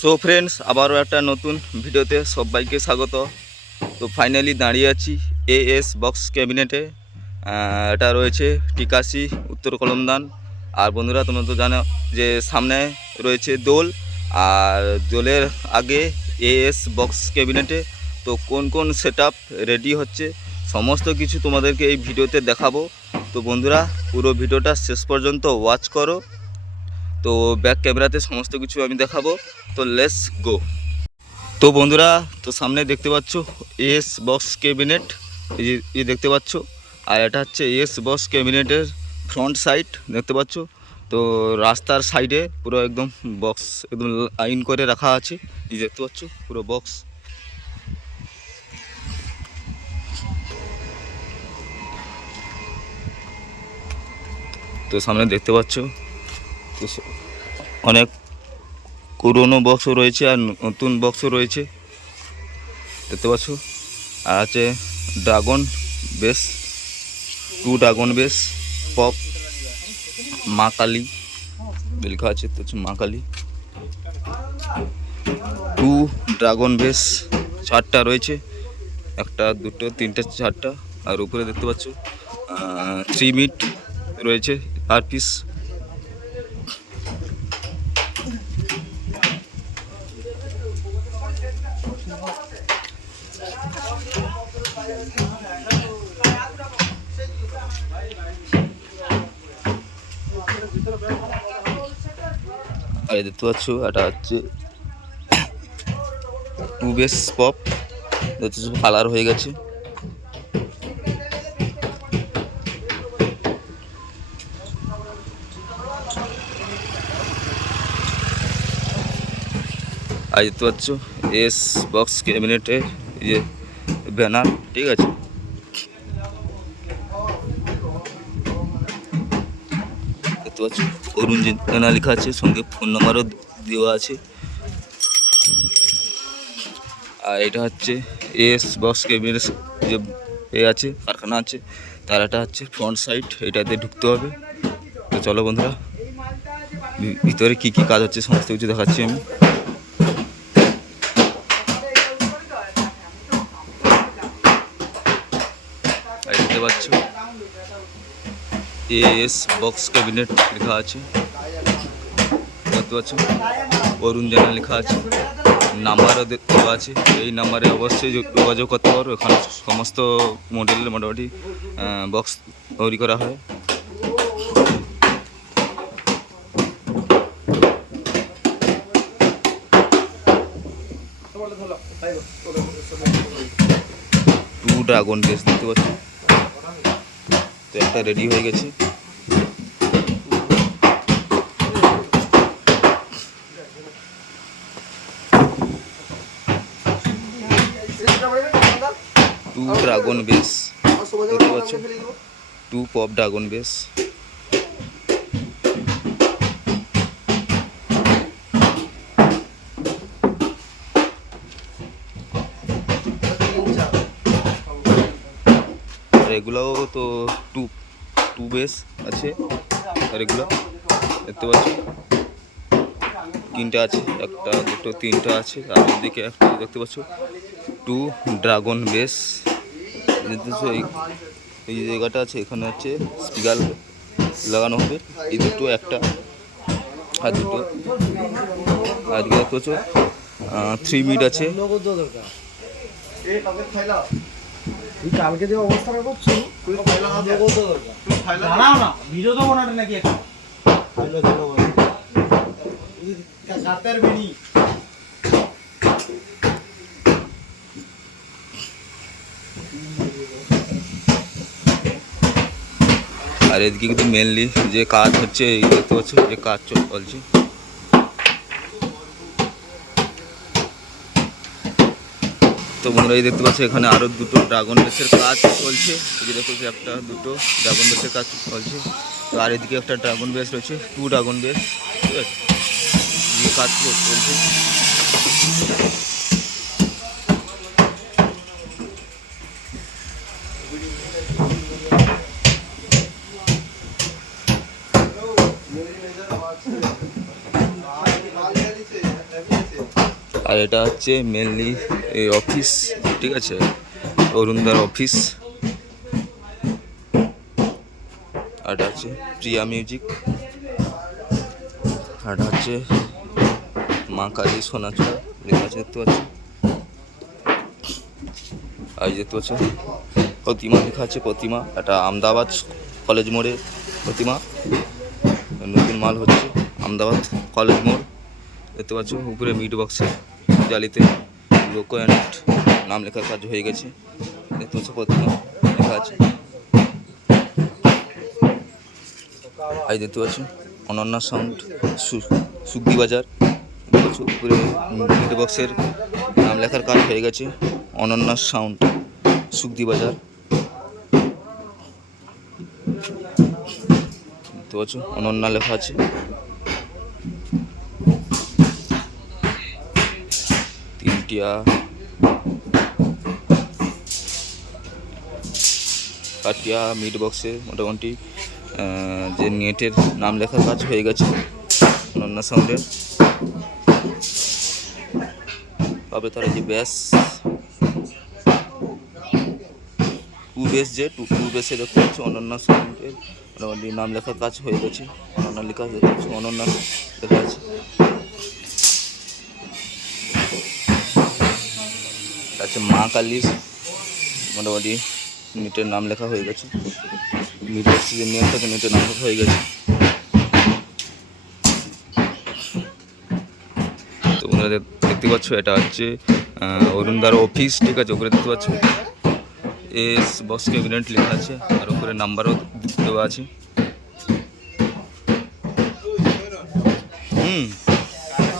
So friends আবারও একটা নতুন ভিডিওতে সবাইকে স্বাগত। তো ফাইনালি দাঁড়িয়ে আছি এ এস বক্স ক্যাবিনেটে এটা রয়েছে টিকাশি উত্তর কলমদান। আর বন্ধুরা, তোমরা তো জানো যে সামনে রয়েছে দোল। আর দোলের আগে এ এস বক্স ক্যাবিনেটে তো কোন কোন সেট রেডি হচ্ছে, সমস্ত কিছু তোমাদেরকে এই ভিডিওতে দেখাবো। তো বন্ধুরা, পুরো ভিডিওটা শেষ পর্যন্ত ওয়াচ করো। তো ব্যাক ক্যামেরাতে সমস্ত কিছু আমি দেখাবো। তো লেস গো তো বন্ধুরা, তো সামনে দেখতে পাচ্ছ এস বক্স ক্যাবিনেট এই দেখতে পাচ্ছ। আর এটা হচ্ছে এস বক্স ক্যাবিনেটের ফ্রন্ট সাইড দেখতে পাচ্ছ। তো রাস্তার সাইডে পুরো একদম বক্স একদম লাইন করে রাখা আছে। এই দেখতে পাচ্ছ, পুরো বক্স তো সামনে দেখতে পাচ্ছ অনেক পুরনো বক্সও রয়েছে আর নতুন বক্সও রয়েছে। দেখতে পাচ্ছ? আর আছে dragon base two dragon base pop Maa Kali, লেখা আছে তো হচ্ছে মা কালী। টু ড্রাগন বেস চারটা রয়েছে, একটা, দুটো, তিনটে, চারটা। আর উপরে দেখতে পাচ্ছ থ্রি মিট রয়েছে আর পিস আর দেখতে পাচ্ছ, এটা হচ্ছে টু বেস পপ দেখতে কালার হয়ে গেছে। আর দেখতে পাচ্ছ এস বক্স ক্যাবিনেটে এই যে ব্যানার, ঠিক আছে? দেখতে পাচ্ছ? অরুণ জানা লেখা আছে, সঙ্গে ফোন নাম্বারও দেওয়া আছে। আর এটা হচ্ছে এস বক্স কেবিনের যে এ আছে, কারখানা আছে, তার একটা হচ্ছে ফ্রন্ট সাইড এটাতে ঢুকতে হবে। তো চলো বন্ধুরা ভিতরে কি কি কাজ হচ্ছে, সমস্ত কিছু দেখাচ্ছি আমি। পাচ্ছ? এস বক্স ক্যাবিনেট লেখা আছে। দেখতে পাচ্ছ? অরুণ জানা লেখা আছে। নাম্বারও দে- দেওয়া আছে। এই নাম্বারে অবশ্যই যোগ- যোগাযোগ করতে পারো। এখানে সমস্ত মডেলের মোটামুটি বক্স তৈরি করা হয়। টু ড্রাগন বেস দেখতে পাচ্ছ? তো একটা রেডি হয়ে গেছে। টু ড্রাগন বেস দেখতে পাচ্ছ? টু পপ ড্রাগন বেস আর এগুলোও তো টু টু বেস আছে। আর এগুলো দেখতে পাচ্ছ? তিনটা আছে, একটা, দুটো, তিনটা আছে। আর এদিকে একটা দেখতে পাচ্ছ? টু ড্রাগন বেস এই এই যে জায়গাটা আছে, এখানে হচ্ছে স্পিকার লাগানো হবে। এই দুটো, একটা, আর দুটো। আর দেখতে পাচ্ছ? থ্রি মিট আছে। তুই কালকে যে অবস্থাটা করছিস দাঁড়াও না ভিডিও তো বানাতে নাকি এখন কাতের বেনি আর এদিকে কিন্তু মেনলি যে কাজ হচ্ছে এই দেখতে পাচ্ছ যে কাজ চল- চলছে। তো বন্ধুরা, এই দেখতে পাচ্ছ, এখানে আরও দুটো ড্রাগন বেসের কাজ চলছে। যে দেখো একটা, দুটো ড্রাগন বেসের কাজ চলছে। তো আর এদিকে একটা ড্রাগন বেস রয়েছে টু ড্রাগন বেস ঠিক আছে? কাজ চলছে। আর এটা হচ্ছে মেনলি এই অফিস ঠিক আছে? অরুণদার অফিস আর এটা হচ্ছে প্রিয়া মিউজিক আর এটা হচ্ছে মা কালী সোনাচূড়া লেখা আছে দেখতে পাচ্ছি? আর দেখতে পাচ্ছ, প্রতিমা লেখা আছে, প্রতিমা। এটা আমদাবাদ কলেজ মোড়ে প্রতিমা। নতুন মাল হচ্ছে আমদাবাদ কলেজ মোড়। দেখতে পাচ্ছ উপরে মিট বক্সে জালিতে লোকো অ্যান্ড নাম লেখার কাজ হয়ে গেছে। দেখতে লেখা আছে। দেখতে পাচ্ছ অনন্যা সাউন্ড সুগদি বাজার। উপরে মিট বক্সের নাম লেখার কাজ হয়ে গেছে, অনন্যা সাউন্ড সুগদি বাজার। দেখতে পাচ্ছ অনন্যা লেখা আছে। তিনটিয়া কাটিয়া মিট বক্সে মোটামুটি যে নেটের নাম লেখার কাজ হয়ে গেছে অনন্যা সাউন্ডের তবে তার যে ব্যাস টু বেস যে টু টু বেসে দেখতে পাচ্ছি অনন্যা সাউন্ডের মোটামুটি নাম লেখার কাজ হয়ে গেছে, অনন্যা লেখা অনন্যা লেখা আছে। আছে মা কালীর। মোটামুটি নেটের নাম লেখা হয়ে গেছে। মিটের সিজন নেট থেকে নেটের নাম লেখা হয়ে গেছে। তো দেখ- দেখতে পাচ্ছ এটা হচ্ছে অরুণদার অফিস ঠিক আছে? ওপরে দেখতে পাচ্ছ? এস বক্স ক্যাবিনেট লেখা আছে, আর উপরে নাম্বারও দেওয়া আছে। হুম।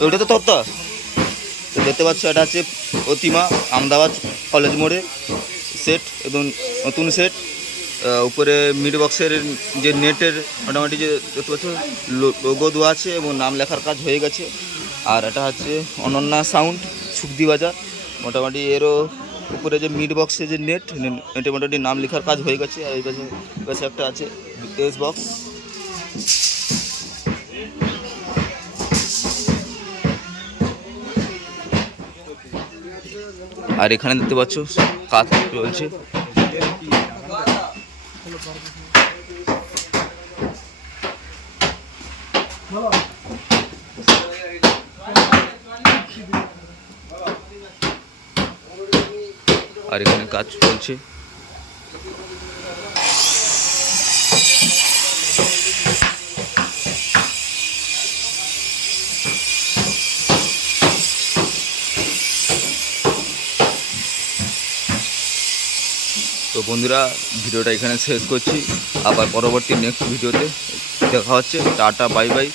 ওইটা তো তত্ত্বা। দেখতে পাচ্ছ, এটা হচ্ছে প্রতিমা আমদাবাদ কলেজ মোড়ে। সেট এবং নতুন সেট। উপরে মিড বক্সের যে নেটের মোটামুটি যে দেখতে পাচ্ছ লোগো দেওয়া আছে এবং নাম লেখার কাজ হয়ে গেছে। আর এটা হচ্ছে অনন্যা সাউন্ড, সুখদি বাজার। মোটামুটি এরও উপরে যে মিড বক্সে যে নেট নেটে মোটামুটি নাম লেখার কাজ হয়ে গেছে। আর এই পাশে একটা আছে এস বক্স। আর এখানে দেখতে পাচ্ছ কাজ চলছে। আর এখানে কাজ চলছে। বন্ধুরা ভিডিওটা এখানে শেষ করছি। আবার পরবর্তী নেক্সট ভিডিওতে দেখা হচ্ছে। Tata bye bye